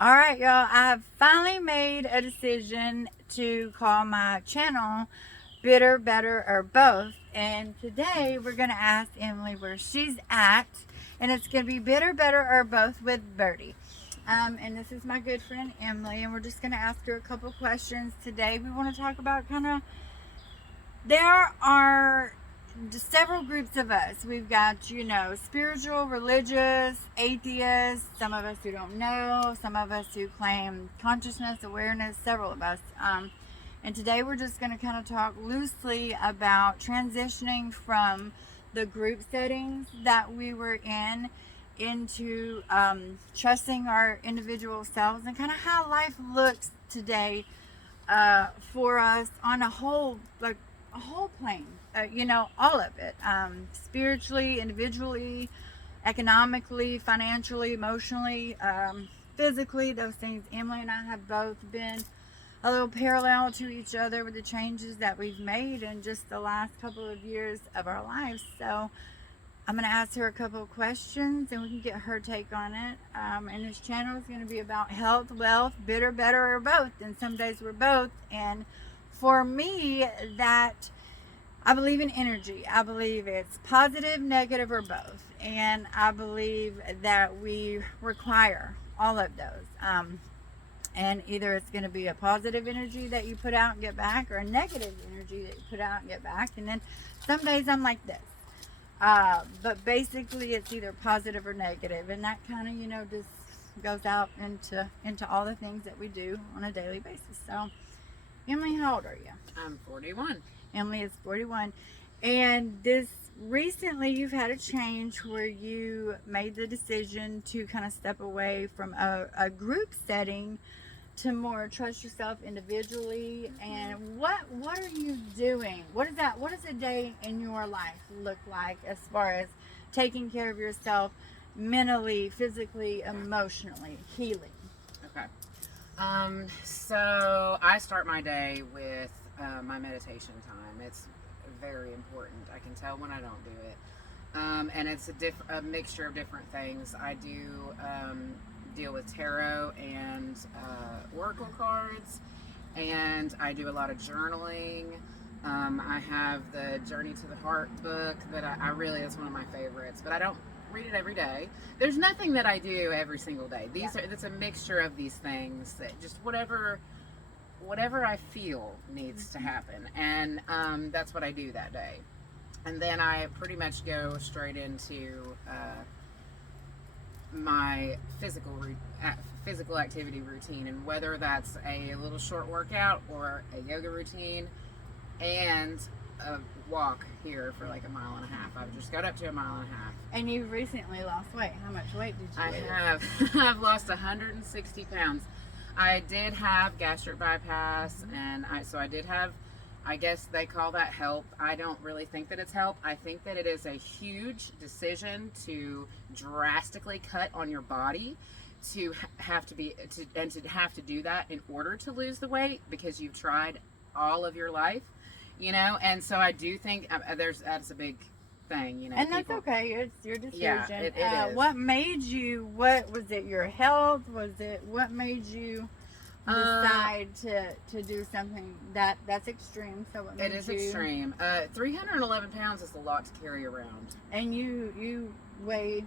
All right, y'all. I have finally made a decision to call my channel Bitter, Better, or Both. And today we're going to ask Emily where she's at. And it's going to be Bitter, Better, or Both with Birdie. And this is my good friend Emily. And we're just going to ask her a couple questions today. We want to talk about there are several groups of us. We've got, spiritual, religious, atheists, some of us who don't know, some of us who claim consciousness, awareness, several of us. And today we're just going to kind of talk loosely about transitioning from the group settings that we were in into trusting our individual selves and kind of how life looks today for us on a whole plane, all of it, spiritually, individually, economically, financially, emotionally, physically, those things. Emily and I have both been a little parallel to each other with the changes that we've made in just the last couple of years of our lives. So I'm going to ask her a couple of questions and we can get her take on it. And this channel is going to be about health, wealth, bitter, better, or both. And some days we're both. And for me, that I believe in energy. I believe it's positive, negative, or both. And I believe that we require all of those. And either it's going to be a positive energy that you put out and get back, or a negative energy that you put out and get back. And then some days I'm like this. But basically it's either positive or negative. And that kind of, just goes out into all the things that we do on a daily basis. So, Emily, how old are you? I'm 41. Emily is 41. And this recently you've had a change where you made the decision to kind of step away from a group setting to more trust yourself individually. And what are you doing? What does a day in your life look like as far as taking care of yourself mentally, physically, emotionally, healing? Okay. So I start my day with my meditation time. It's very important. I can tell when I don't do it. And it's a mixture of different things. I do deal with tarot and oracle cards, and I do a lot of journaling. I have the Journey to the Heart book that I really, it's one of my favorites, but I don't read it every day. There's nothing that I do every single day. It's a mixture of these things that just whatever I feel needs to happen, and that's what I do that day. And then I pretty much go straight into my physical activity routine, and whether that's a little short workout or a yoga routine and a walk here for like a mile and a half. I've just got up to a mile and a half. And you've recently lost weight. How much weight did you lose? I have. I've lost 160 pounds. I did have gastric bypass, and I did have, I guess they call that help. I don't really think that it's help. I think that it is a huge decision to drastically cut on your body to have to do that in order to lose the weight, because you've tried all of your life, and so I do think that's a big thing, and that's okay. It's your decision. Yeah, it is. What made you? What was it? Your health? What made you decide to do something that's extreme? So what made it is extreme. 311 pounds is a lot to carry around. And you weighed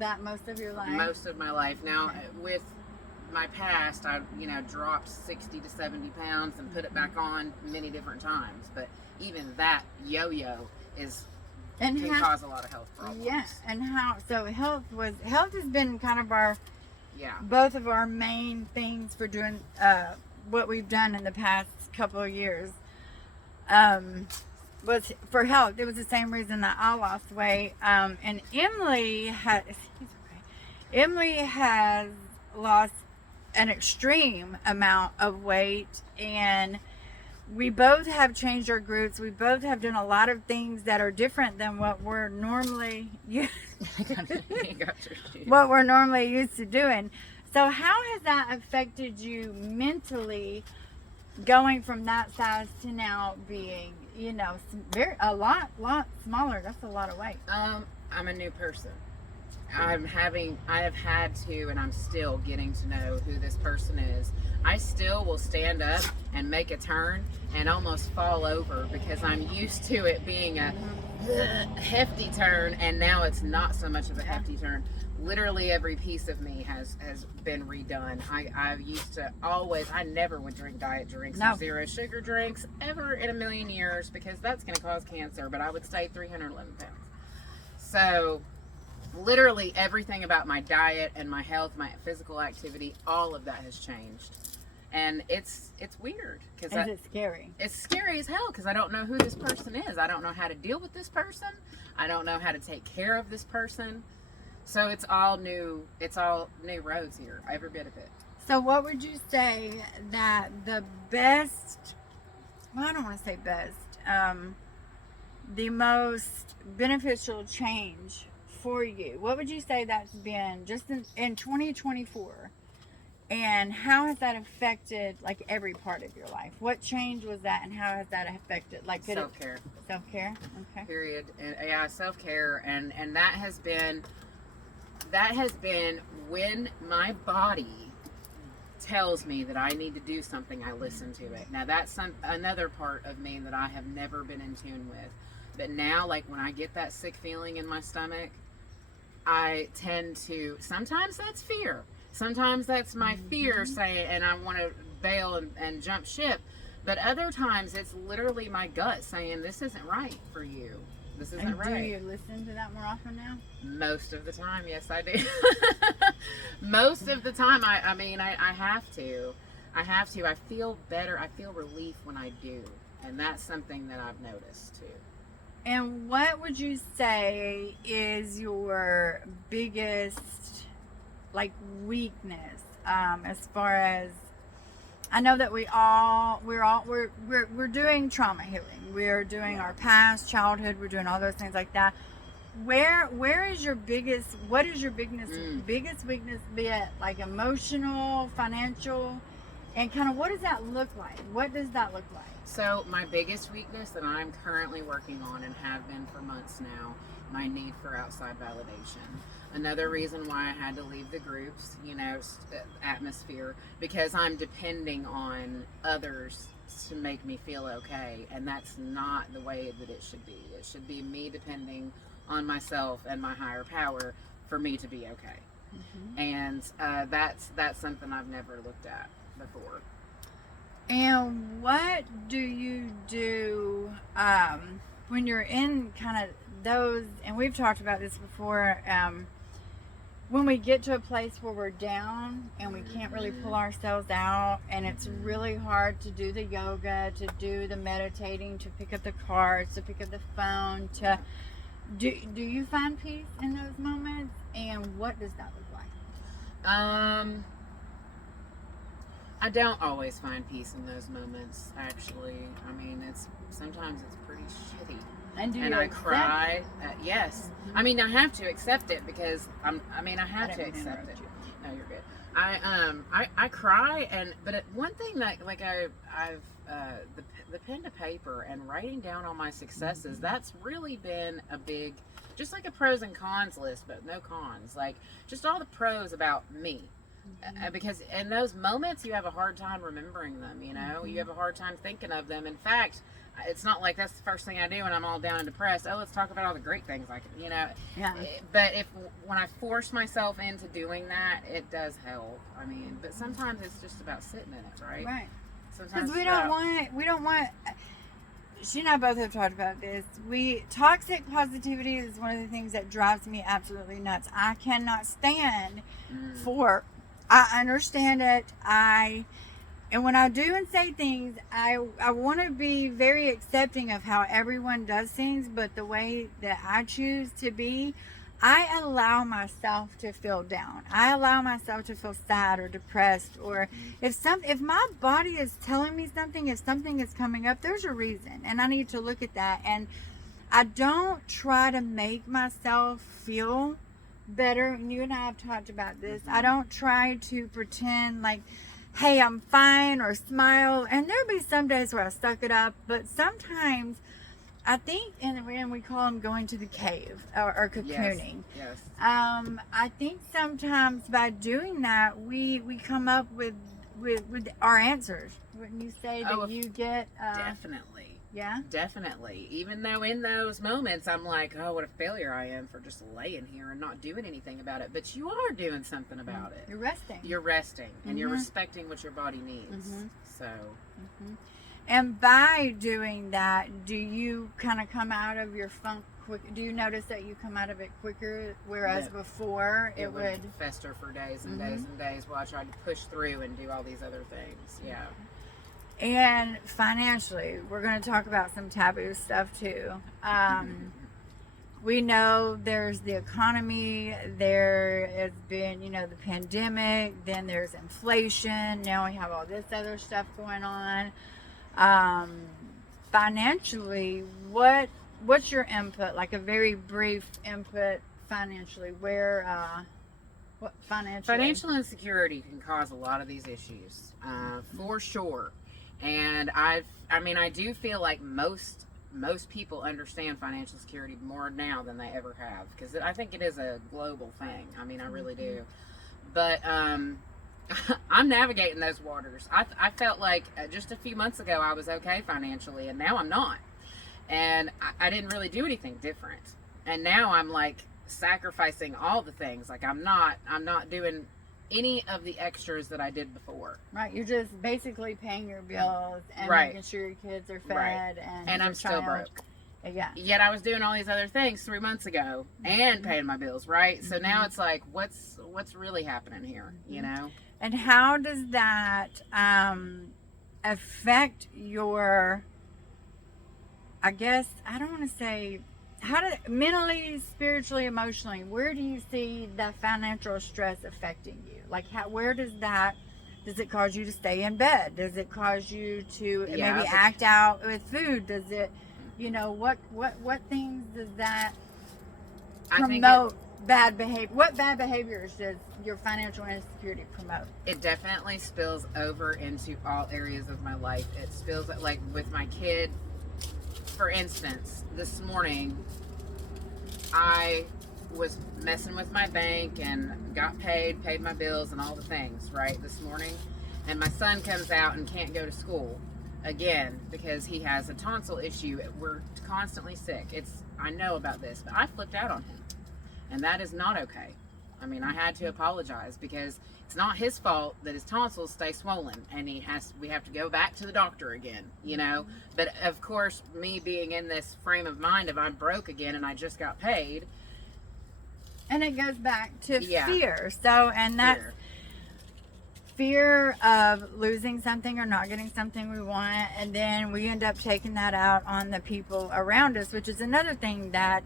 that most of your life? Most of my life. Now, with my past, I dropped 60 to 70 pounds and put it back on many different times. But even that yo-yo can cause a lot of health problems. Yeah, and health has been kind of yeah, both of our main things for doing what we've done in the past couple of years. Was for health. It was the same reason that I lost weight. And Emily has lost an extreme amount of weight, and we both have changed our groups. We both have done a lot of things that are different than what we're normally used to doing. So how has that affected you mentally, going from that size to now being, a lot smaller? That's a lot of weight. I'm a new person. I have had to, and I'm still getting to know who this person is. I still will stand up and make a turn and almost fall over because I'm used to it being a hefty turn, and now it's not so much of a hefty turn. Literally every piece of me has been redone. I used to always, I never would drink diet drinks or zero sugar drinks ever in a million years because that's going to cause cancer, but I would stay 311 pounds. So literally everything about my diet and my health, my physical activity, all of that has changed. And it's weird because it's scary. It's scary as hell because I don't know who this person is. I don't know how to deal with this person. I don't know how to take care of this person. So it's all new. It's all new roads here. Every bit of it. So what would you say that the best? Well, I don't want to say best. The most beneficial change for you. What would you say that's been just in 2024? And how has that affected like every part of your life? What change was that, and how has that affected like self-care? Self-care, okay. Period. And yeah, self-care, and that has been when my body tells me that I need to do something, I listen to it. Now that's another part of me that I have never been in tune with. But now, like when I get that sick feeling in my stomach, I tend to, sometimes that's fear. Sometimes that's my fear saying, and I want to bail and jump ship. But other times it's literally my gut saying, this isn't right for you. This isn't right. Do you listen to that more often now? Most of the time, yes, I do. Most of the time, I mean, I have to. I have to. I feel better. I feel relief when I do. And that's something that I've noticed too. And what would you say is your biggest like weakness as far as, I know that we're doing trauma healing, we're doing our past childhood, we're doing all those things like that. Where is your biggest, what is your biggest weakness, be it like emotional, financial, and kind of what does that look like? What does that look like? So my biggest weakness that I'm currently working on and have been for months now, my need for outside validation. Another reason why I had to leave the groups, atmosphere, because I'm depending on others to make me feel okay, and that's not the way that it should be. It should be me depending on myself and my higher power for me to be okay. And that's something I've never looked at before. And what do you do when you're in kind of those, and we've talked about this before, when we get to a place where we're down and we can't really pull ourselves out, and it's really hard to do the yoga, to do the meditating, to pick up the cards, to pick up the phone, to do you find peace in those moments, and what does that look like? I don't always find peace in those moments, actually. I mean, sometimes it's pretty shitty. And I cry. Yes. I mean, I have to accept it because I have to accept it. No, you're good. I cry, but one thing that like I've the pen to paper and writing down all my successes, that's really been a big, just like a pros and cons list, but no cons. Like just all the pros about me. Because in those moments you have a hard time remembering them, you have a hard time thinking of them. In fact, it's not like that's the first thing I do when I'm all down and depressed. Oh, let's talk about all the great things I can, Yeah. But when I force myself into doing that, it does help. I mean, but sometimes it's just about sitting in it, right? Right. Sometimes Because we don't want. She and I both have talked about this. Toxic positivity is one of the things that drives me absolutely nuts. I cannot stand for. I understand it. And when I do and say things, I want to be very accepting of how everyone does things, but the way that I choose to be, I allow myself to feel down. I allow myself to feel sad or depressed, or if my body is telling me something, if something is coming up, there's a reason, and I need to look at that. And I don't try to make myself feel better. And you and I have talked about this. I don't try to pretend like, hey, I'm fine, or smile. And there'll be some days where I suck it up, but sometimes I think, and we call them going to the cave or cocooning. Yes. I think sometimes by doing that, we come up with our answers. Wouldn't you say that you get? Definitely. Yeah. Definitely. Even though in those moments I'm like, oh, what a failure I am for just laying here and not doing anything about it. But you are doing something about it. You're resting. You're resting and you're respecting what your body needs. So. And by doing that, do you kind of come out of your funk quick? Do you notice that you come out of it quicker, whereas before it would fester for days and days and days while I tried to push through and do all these other things. Yeah. And financially, we're going to talk about some taboo stuff too. We know there's the economy, there has been, the pandemic, then there's inflation, now we have all this other stuff going on. Financially, what's your input? Like a very brief input financially, what financially? Financial insecurity can cause a lot of these issues, for sure. And I do feel like most people understand financial security more now than they ever have, because I think it is a global thing. I mean, I really do. But I'm navigating those waters. I felt like just a few months ago I was okay financially, and now I'm not. And I didn't really do anything different. And now I'm like sacrificing all the things. Like I'm not doing any of the extras that I did before. Right, you're just basically paying your bills and making sure your kids are fed, and I'm still broke. Yeah. Yet I was doing all these other things 3 months ago and paying my bills, right? So now it's like, what's really happening here, you know? And how does that affect your? I guess I don't want to say. Mentally, spiritually, emotionally, where do you see the financial stress affecting you? Like, where does it cause you to stay in bed? Does it cause you to maybe act out with food? Does it, what things does that promote bad behavior? What bad behaviors does your financial insecurity promote? It definitely spills over into all areas of my life. It spills, like with my kid. For instance, this morning I was messing with my bank and got paid my bills and all the things, right, this morning. And my son comes out and can't go to school again because he has a tonsil issue. We're constantly sick. I know about this, but I flipped out on him. And that is not okay. I mean, I had to apologize because it's not his fault that his tonsils stay swollen and we have to go back to the doctor again, But of course, me being in this frame of mind of I'm broke again and I just got paid. And it goes back to fear. So, and that's fear of losing something or not getting something we want. And then we end up taking that out on the people around us, which is another thing that,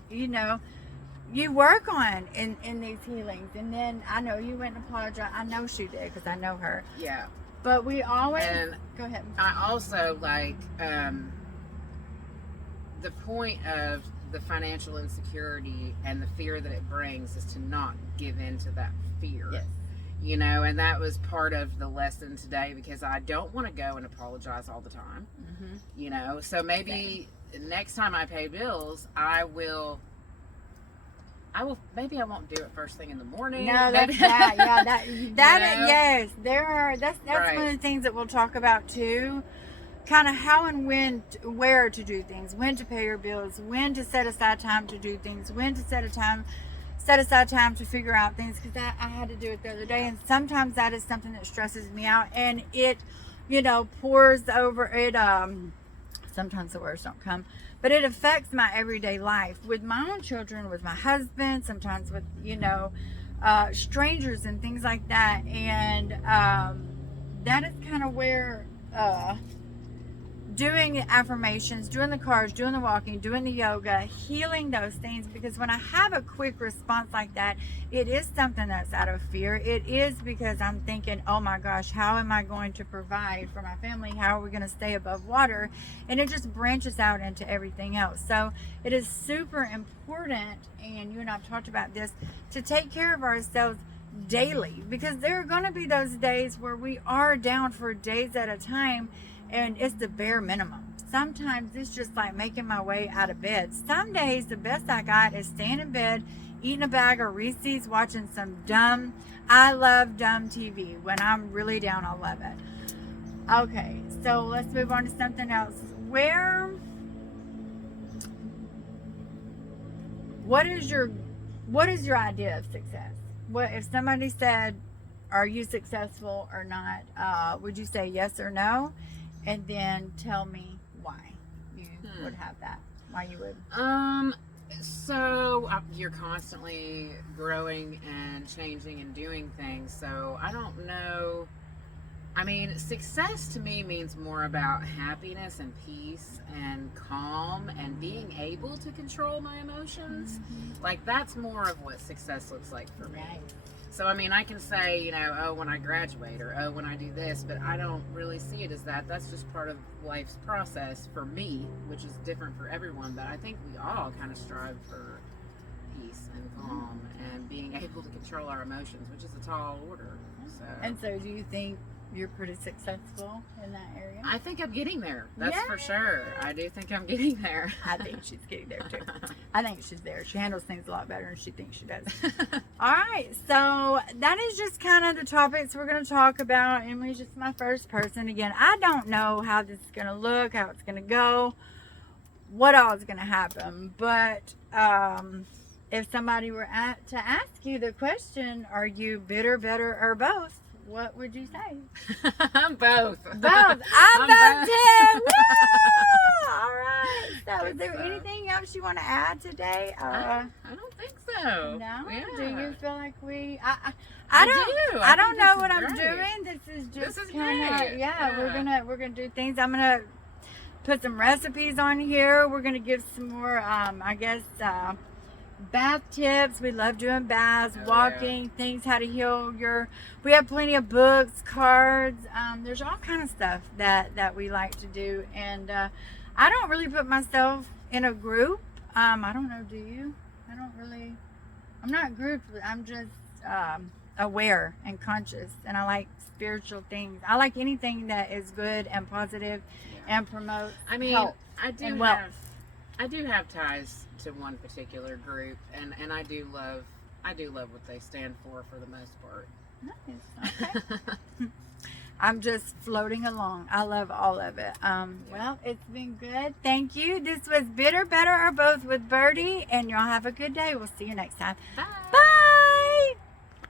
you work on in these healings. And then I know you went and apologized. I know she did because I know her. Yeah. But we always go ahead. I also like the point of the financial insecurity and the fear that it brings is to not give in to that fear. Yes. And that was part of the lesson today because I don't want to go and apologize all the time. So maybe next time I pay bills, maybe I won't do it first thing in the morning. No, that's that. Yeah, yes. That's one of the things that we'll talk about too. Kind of how and where to do things, when to pay your bills, when to set aside time to do things, when to set aside time to figure out things. Because I had to do it the other day, and sometimes that is something that stresses me out, and it, pours over it. Sometimes the words don't come. But it affects my everyday life with my own children, with my husband, sometimes with, strangers and things like that. And that is kind of where doing the affirmations, doing the cards, doing the walking, doing the yoga, healing those things. Because when I have a quick response like that, it is something that's out of fear. It is because I'm thinking, oh my gosh, how am I going to provide for my family? How are we going to stay above water? And it just branches out into everything else. So it is super important, and you and I've talked about this, to take care of ourselves daily, because there are going to be those days where we are down for days at a time, and it's the bare minimum. sometimes it's just like making my way out of bed. Some days the best I got is staying in bed, eating a bag of Reese's, watching some I love dumb TV. When I'm really down, I love it. Okay, so let's move on to something else. What is your idea of success? What if somebody said, are you successful or not? Would you say yes or no? And then tell me why you would have that. Why you would. So you're constantly growing and changing and doing things. So I don't know. I mean, success to me means more about happiness and peace and calm and being able to control my emotions. Like, that's more of what success looks like for me. Right. So, I mean, I can say, oh, when I graduate, or oh, when I do this, but I don't really see it as that. That's just part of life's process for me, which is different for everyone. But I think we all kind of strive for peace and calm and being able to control our emotions, which is a tall order. So. And so do you think you're pretty successful in that area? I think I'm getting there. That's for Yay! sure. I do think I'm getting there. I think she's getting there too. I think she's there. She handles things a lot better than she thinks she does. All right, so that is just kind of the topics we're going to talk about. Emily's just my first person. Again, I don't know how this is going to look, how it's going to go, what all is going to happen. But if somebody were to ask you the question, are you bitter, better, or both? What would you say? I'm both. Both. I'm both too. Woo! All right. So, is there So. anything else you want to add today? I don't think so. No. Yeah. Do you feel like we? I don't. do. I don't think know this what is I'm great. doing. This is just This is kind of great. yeah. Yeah. We're gonna do things. I'm gonna put some recipes on here. We're gonna give some more. I guess. Bath tips. We love doing baths, Oh, walking, things how to heal your. We have plenty of books, cards. There's all kind of stuff that we like to do, and I don't really put myself in a group. I don't know. Do you? I don't really. I'm not grouped. I'm just aware and conscious, and I like spiritual things. I like anything that is good and positive and promotes I mean, health. I do and have. wealth. I do have ties to one particular group, and I do love what they stand for the most part. Nice. Okay. I'm just floating along. I love all of it. Well, it's been good. Thank you. This was Bitter, Better, or Both with Birdie, and y'all have a good day. We'll see you next time. Bye. Bye.